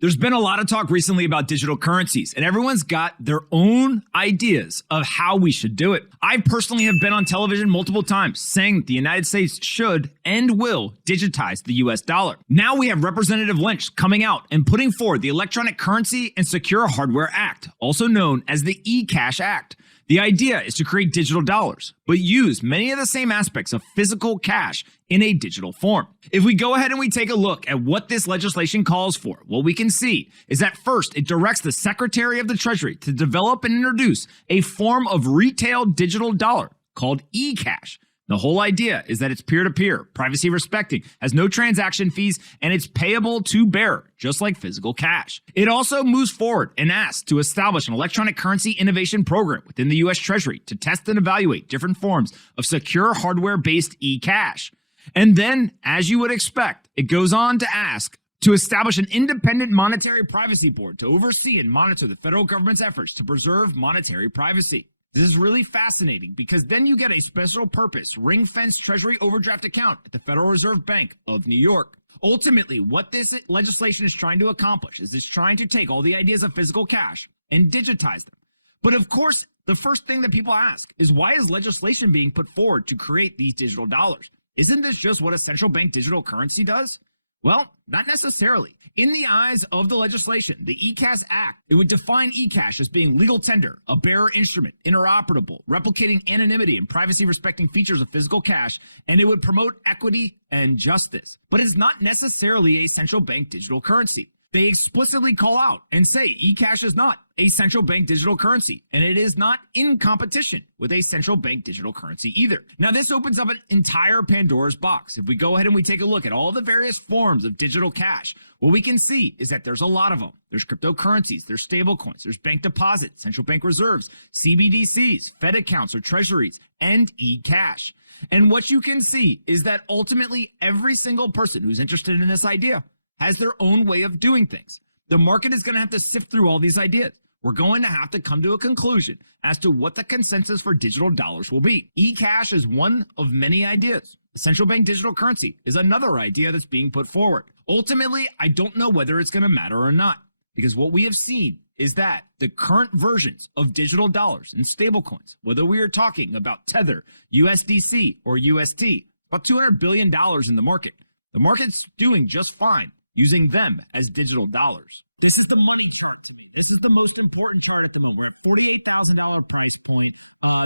There's been a lot of talk recently about digital currencies, and everyone's got their own ideas of how we should do it. I personally have been on television multiple times saying that the United States should and will digitize the US dollar. Now we have Representative Lynch coming out and putting forward the Electronic Currency and Secure Hardware Act, also known as the eCash Act. The idea is to create digital dollars, but use many of the same aspects of physical cash in a digital form. If we go ahead and we take a look at what this legislation calls for, what we can see is that first, it directs the Secretary of the Treasury to develop and introduce a form of retail digital dollar called eCash. The whole idea is that it's peer-to-peer, privacy respecting, has no transaction fees, and it's payable to bearer, just like physical cash. It also moves forward and asks to establish an electronic currency innovation program within the U.S. Treasury to test and evaluate different forms of secure hardware-based e-cash. And then, as you would expect, it goes on to ask to establish an independent monetary privacy board to oversee and monitor the federal government's efforts to preserve monetary privacy. This is really fascinating because then you get a special purpose ring-fence Treasury overdraft account at the Federal Reserve Bank of New York. Ultimately, what this legislation is trying to accomplish is it's trying to take all the ideas of physical cash and digitize them. But of course, the first thing that people ask is why is legislation being put forward to create these digital dollars? Isn't this just what a central bank digital currency does? Well, not necessarily. In the eyes of the legislation, the eCash Act, it would define eCash as being legal tender, a bearer instrument, interoperable, replicating anonymity and privacy-respecting features of physical cash, and it would promote equity and justice. But it's not necessarily a central bank digital currency. They explicitly call out and say eCash is not a central bank digital currency, and it is not in competition with a central bank digital currency either. Now, this opens up an entire Pandora's box. If we go ahead and we take a look at all the various forms of digital cash, what we can see is that there's a lot of them. There's cryptocurrencies, there's stablecoins, there's bank deposits, central bank reserves, CBDCs, Fed accounts or treasuries, and eCash. And what you can see is that ultimately every single person who's interested in this idea has their own way of doing things. The market is going to have to sift through all these ideas. We're going to have to come to a conclusion as to what the consensus for digital dollars will be. eCash is one of many ideas. The central bank digital currency is another idea that's being put forward. Ultimately, I don't know whether it's going to matter or not, because what we have seen is that the current versions of digital dollars and stablecoins, whether we are talking about Tether, USDC, or UST, about $200 billion in the market. The market's doing just fine using them as digital dollars. This is the money chart to me. This is the most important chart at the moment. We're at $48,000 price point.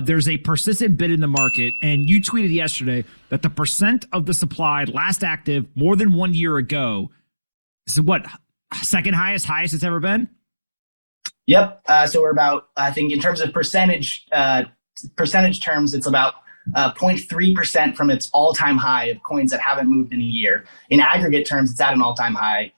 There's a persistent bid in the market. And you tweeted yesterday that the percent of the supply last active more than 1 year ago is what, second highest it's ever been? Yep. So we're about, I think in terms of percentage terms, it's about 0.3% from its all-time high of coins that haven't moved in a year. In aggregate terms, it's at an all-time high.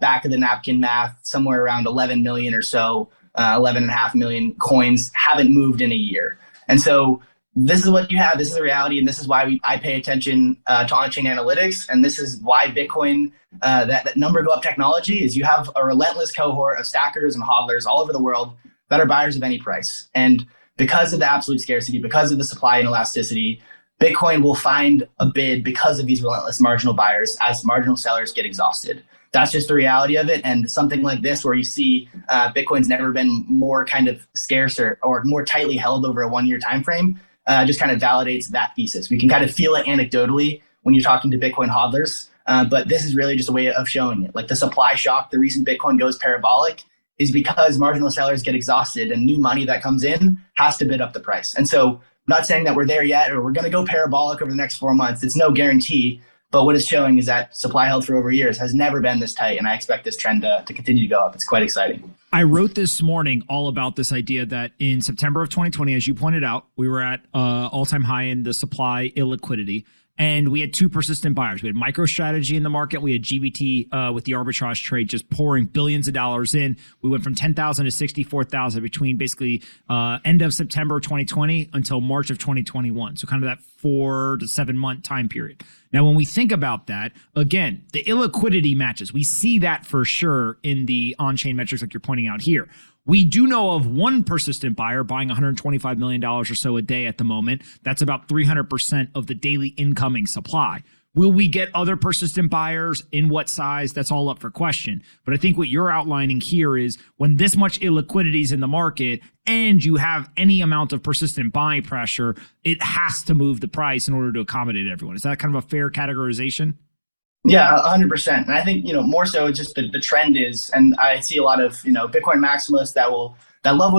Back of the napkin math, somewhere around 11 million or so, 11.5 million coins haven't moved in a year. And so this is what you have. This is the reality. And this is why I pay attention to on-chain analytics. And this is why Bitcoin, that number go up technology is you have a relentless cohort of stackers and hodlers all over the world that are buyers of any price. And because of the absolute scarcity, because of the supply and elasticity, Bitcoin will find a bid because of these relentless marginal buyers as marginal sellers get exhausted. That's just the reality of it. And something like this, where you see Bitcoin's never been more kind of scarce or more tightly held over a 1 year time frame, just kind of validates that thesis. We can kind of feel it anecdotally when you're talking to Bitcoin hodlers, but this is really just a way of showing it. Like the supply shock, the reason Bitcoin goes parabolic is because marginal sellers get exhausted and new money that comes in has to bid up the price. And so I'm not saying that we're there yet or we're going to go parabolic over the next 4 months. It's no guarantee. But what it's showing is that supply held for over years has never been this tight. And I expect this trend to continue to go up. It's quite exciting. I wrote this morning all about this idea that in September of 2020, as you pointed out, we were at all-time high in the supply illiquidity. And we had two persistent buyers. We had MicroStrategy in the market. We had GBT with the arbitrage trade just pouring billions of dollars in. We went from 10,000 to 64,000 between basically end of September 2020 until March of 2021. So kind of that 4 to 7 month time period. Now, when we think about that, again, the illiquidity matches. We see that for sure in the on-chain metrics like you're pointing out here. We do know of one persistent buyer buying $125 million or so a day at the moment. That's about 300% of the daily incoming supply. Will we get other persistent buyers? In what size? That's all up for question. But I think what you're outlining here is when this much illiquidity is in the market and you have any amount of persistent buying pressure, it has to move the price in order to accommodate everyone. Is that kind of a fair categorization? Yeah, 100%. And I think, more so it's just the trend is, and I see a lot of, Bitcoin maximalists that love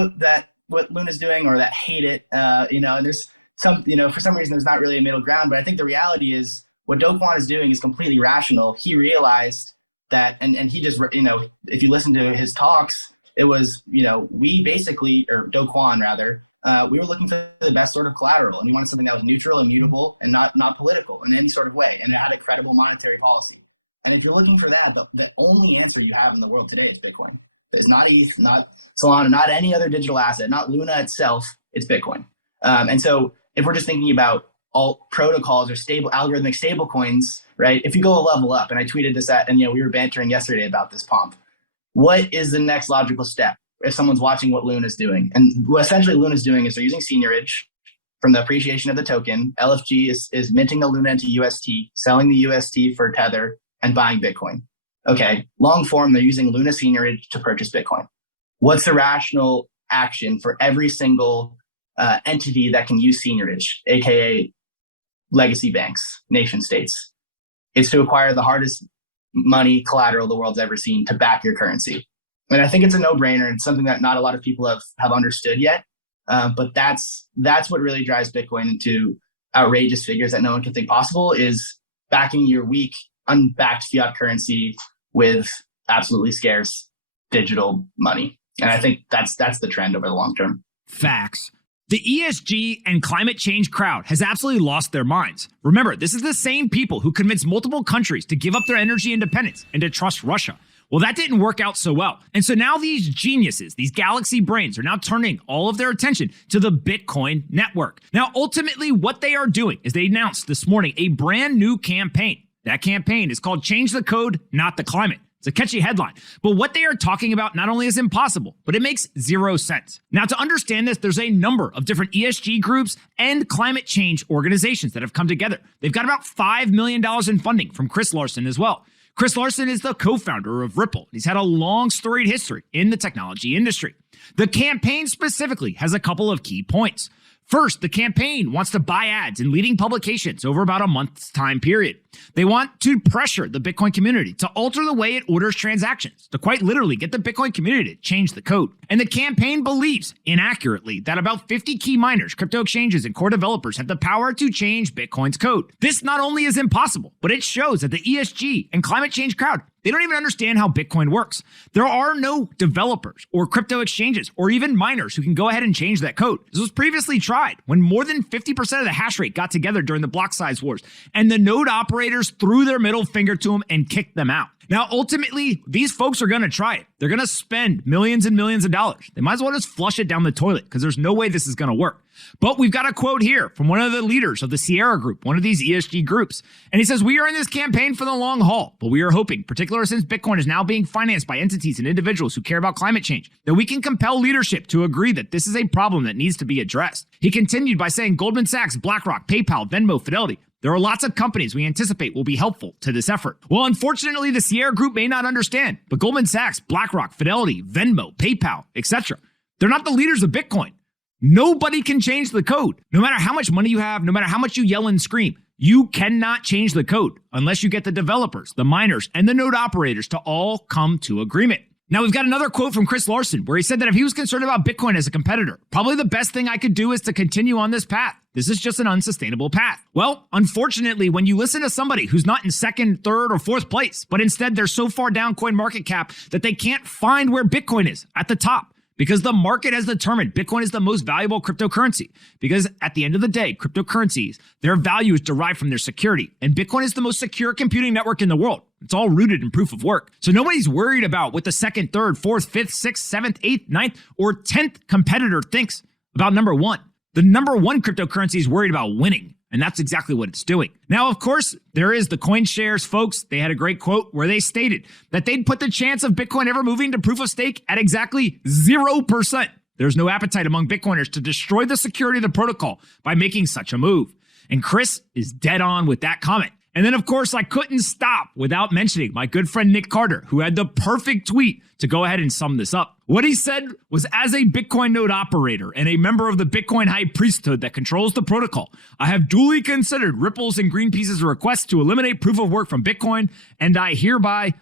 what Luna's doing or that hate it, and there's some, for some reason, there's not really a middle ground. But I think the reality is what Do Kwon is doing is completely rational. He realized that, and he just, if you listen to his talks, it was, we basically, or Do Kwon rather, we were looking for the best sort of collateral, and we wanted something that was neutral, immutable, and not political in any sort of way, and it had a credible monetary policy. And if you're looking for that, the only answer you have in the world today is Bitcoin. It's not ETH, not Solana, not any other digital asset, not Luna itself. It's Bitcoin. And so if we're just thinking about all protocols or algorithmic stable coins, right? If you go a level up, and I tweeted this and we were bantering yesterday about this, Pomp. What is the next logical step if someone's watching what Luna's doing? And what essentially Luna's doing is they're using seigniorage from the appreciation of the token. LFG is minting the Luna into UST, selling the UST for Tether, and buying Bitcoin. Okay, long form, they're using Luna seigniorage to purchase Bitcoin. What's the rational action for every single entity that can use seigniorage, aka legacy banks, nation states? It's to acquire the hardest money collateral the world's ever seen to back your currency. And I think it's a no-brainer. It's something that not a lot of people have understood yet. But that's what really drives Bitcoin into outrageous figures that no one can think possible, is backing your weak, unbacked fiat currency with absolutely scarce digital money. And I think that's the trend over the long term. Facts. The ESG and climate change crowd has absolutely lost their minds. Remember, this is the same people who convinced multiple countries to give up their energy independence and to trust Russia. Well, that didn't work out so well. And so now these geniuses, these galaxy brains, are now turning all of their attention to the Bitcoin network. Now, ultimately, what they are doing is they announced this morning a brand new campaign. That campaign is called Change the Code, Not the Climate. It's a catchy headline, but what they are talking about not only is impossible, but it makes zero sense. Now, to understand this, there's a number of different ESG groups and climate change organizations that have come together. They've got about $5 million in funding from Chris Larsen as well. Chris Larsen is the co-founder of Ripple. He's had a long storied history in the technology industry. The campaign specifically has a couple of key points. First, the campaign wants to buy ads in leading publications over about a month's time period. They want to pressure the Bitcoin community to alter the way it orders transactions, to quite literally get the Bitcoin community to change the code. And the campaign believes, inaccurately, that about 50 key miners, crypto exchanges, and core developers have the power to change Bitcoin's code. This not only is impossible, but it shows that the ESG and climate change crowd, they don't even understand how Bitcoin works. There are no developers or crypto exchanges or even miners who can go ahead and change that code. This was previously tried when more than 50% of the hash rate got together during the block size wars, and the node operators threw their middle finger to them and kicked them out. Now, ultimately, these folks are going to try it. They're going to spend millions and millions of dollars. They might as well just flush it down the toilet because there's no way this is going to work. But we've got a quote here from one of the leaders of the Sierra group, one of these ESG groups. And he says, "We are in this campaign for the long haul, but we are hoping, particularly since Bitcoin is now being financed by entities and individuals who care about climate change, that we can compel leadership to agree that this is a problem that needs to be addressed." He continued by saying Goldman Sachs, BlackRock, PayPal, Venmo, Fidelity, there are lots of companies we anticipate will be helpful to this effort. Well, unfortunately, the Sierra Group may not understand, but Goldman Sachs, BlackRock, Fidelity, Venmo, PayPal, etc., they're not the leaders of Bitcoin. Nobody can change the code. No matter how much money you have, no matter how much you yell and scream, you cannot change the code unless you get the developers, the miners, and the node operators to all come to agreement. Now, we've got another quote from Chris Larsen where he said that if he was concerned about Bitcoin as a competitor, probably the best thing I could do is to continue on this path. This is just an unsustainable path. Well, unfortunately, when you listen to somebody who's not in second, third, or fourth place, but instead they're so far down coin market cap that they can't find where Bitcoin is at the top, because the market has determined Bitcoin is the most valuable cryptocurrency. Because at the end of the day, cryptocurrencies, their value is derived from their security. And Bitcoin is the most secure computing network in the world. It's all rooted in proof of work. So nobody's worried about what the second, third, fourth, fifth, sixth, seventh, eighth, ninth, or 10th competitor thinks about number one. The number one cryptocurrency is worried about winning. And that's exactly what it's doing. Now, of course, there is the CoinShares folks. They had a great quote where they stated that they'd put the chance of Bitcoin ever moving to proof of stake at exactly 0%. There's no appetite among Bitcoiners to destroy the security of the protocol by making such a move. And Chris is dead on with that comment. And then, of course, I couldn't stop without mentioning my good friend Nick Carter, who had the perfect tweet to go ahead and sum this up. What he said was, as a Bitcoin node operator and a member of the Bitcoin high priesthood that controls the protocol, I have duly considered Ripple's and Greenpeace's request to eliminate proof of work from Bitcoin, and I hereby ...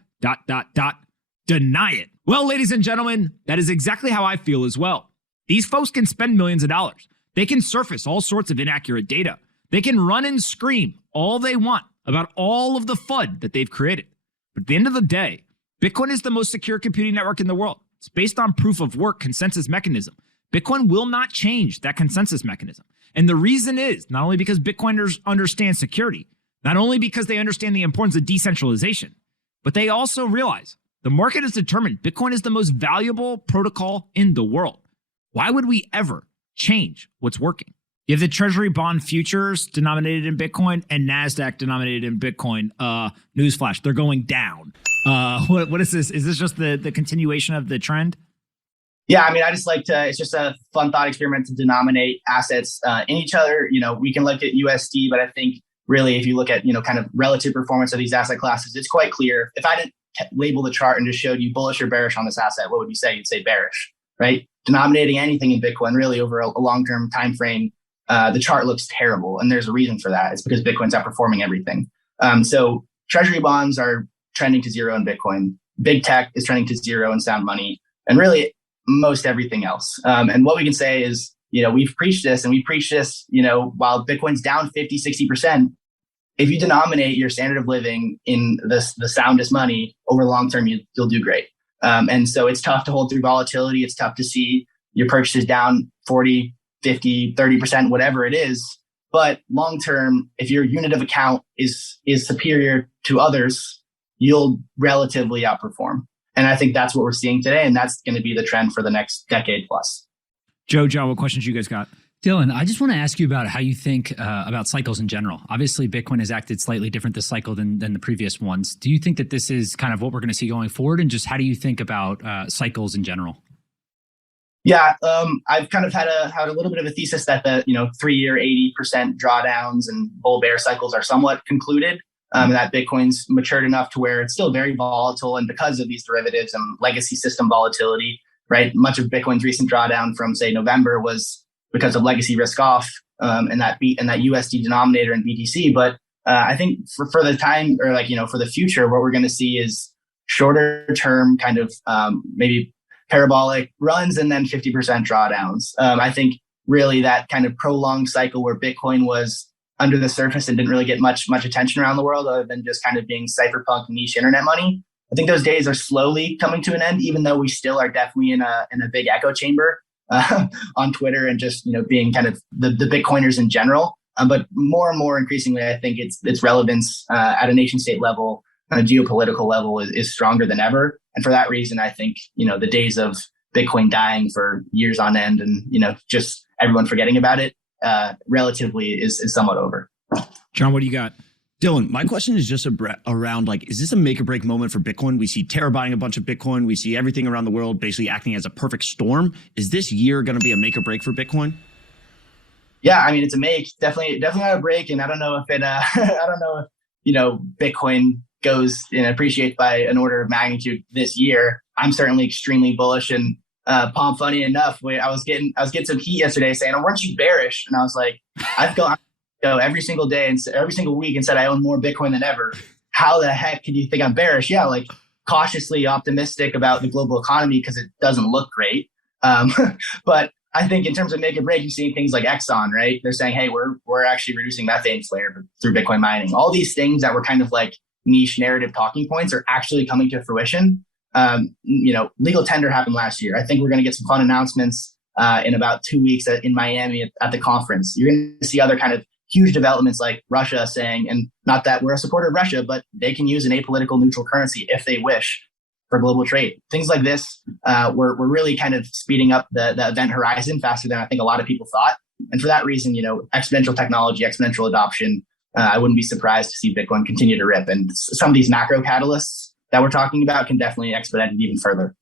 deny it. Well, ladies and gentlemen, that is exactly how I feel as well. These folks can spend millions of dollars. They can surface all sorts of inaccurate data. They can run and scream all they want about all of the FUD that they've created. But at the end of the day, Bitcoin is the most secure computing network in the world. It's based on proof of work consensus mechanism. Bitcoin will not change that consensus mechanism. And the reason is not only because Bitcoiners understand security, not only because they understand the importance of decentralization, but they also realize the market has determined Bitcoin is the most valuable protocol in the world. Why would we ever change what's working? You have the Treasury bond futures denominated in Bitcoin and NASDAQ denominated in Bitcoin. Newsflash, they're going down. What is this? Is this just the continuation of the trend? Yeah, I mean, I just like to, it's just a fun thought experiment to denominate assets in each other. You know, we can look at USD, but I think really if you look at, kind of relative performance of these asset classes, it's quite clear. If I didn't label the chart and just showed you bullish or bearish on this asset, what would you say? You'd say bearish, right? Denominating anything in Bitcoin really over a long-term time frame, the chart looks terrible. And there's a reason for that. It's because Bitcoin's outperforming everything. So treasury bonds are trending to zero in Bitcoin. Big tech is trending to zero in sound money, and really most everything else. And what we can say is, we've preached this and we preach this, while Bitcoin's down 50, 60%, if you denominate your standard of living in the soundest money over the long term, you'll do great. And so it's tough to hold through volatility. It's tough to see your purchases down 40, 50, 30%, whatever it is. But long term, if your unit of account is superior to others, you'll relatively outperform. And I think that's what we're seeing today. And that's going to be the trend for the next decade plus. Joe, John, what questions you guys got? Dylan, I just want to ask you about how you think about cycles in general. Obviously, Bitcoin has acted slightly different this cycle than the previous ones. Do you think that this is kind of what we're going to see going forward? And just how do you think about cycles in general? Yeah, I've kind of had a little bit of a thesis that the 3-year 80% drawdowns and bull bear cycles are somewhat concluded. And that Bitcoin's matured enough to where it's still very volatile, and because of these derivatives and legacy system volatility, right? Much of Bitcoin's recent drawdown from say November was because of legacy risk off and that USD denominator in BTC. But I think for the time, or for the future, what we're going to see is shorter term kind of maybe parabolic runs and then 50% drawdowns. I think really that kind of prolonged cycle where Bitcoin was under the surface and didn't really get much attention around the world other than just kind of being cypherpunk niche internet money. I think those days are slowly coming to an end, even though we still are definitely in a big echo chamber on Twitter and just being kind of the Bitcoiners in general. But more and more increasingly, I think its relevance at a nation state level, on a geopolitical level, is stronger than ever. And for that reason, I think the days of Bitcoin dying for years on end and just everyone forgetting about it relatively is somewhat over. John, what do you got? Dylan, my question is just around is this a make or break moment for Bitcoin? We see Terra buying a bunch of Bitcoin. We see everything around the world basically acting as a perfect storm. Is this year going to be a make or break for Bitcoin? Yeah, I mean, it's a make, definitely not a break. And I don't know if Bitcoin goes and appreciates by an order of magnitude this year. I'm certainly extremely bullish. And funny enough, I was getting some heat yesterday saying, "Oh, weren't you bearish?" And I was like, I've gone every single day and every single week and said I own more Bitcoin than ever. How the heck can you think I'm bearish? Yeah, cautiously optimistic about the global economy because it doesn't look great. But I think in terms of make or break, you've seen things like Exxon, right? They're saying, hey, we're actually reducing methane flare through Bitcoin mining. All these things that were kind of niche narrative talking points are actually coming to fruition. Legal tender happened last year. I think we're going to get some fun announcements in about 2 weeks in Miami at the conference. You're going to see other kind of huge developments like Russia saying, and not that we're a supporter of Russia, but they can use an apolitical neutral currency if they wish for global trade. Things like this, we're really kind of speeding up the event horizon faster than I think a lot of people thought. And for that reason, exponential technology, exponential adoption, I wouldn't be surprised to see Bitcoin continue to rip. And some of these macro catalysts that we're talking about can definitely expedite it even further.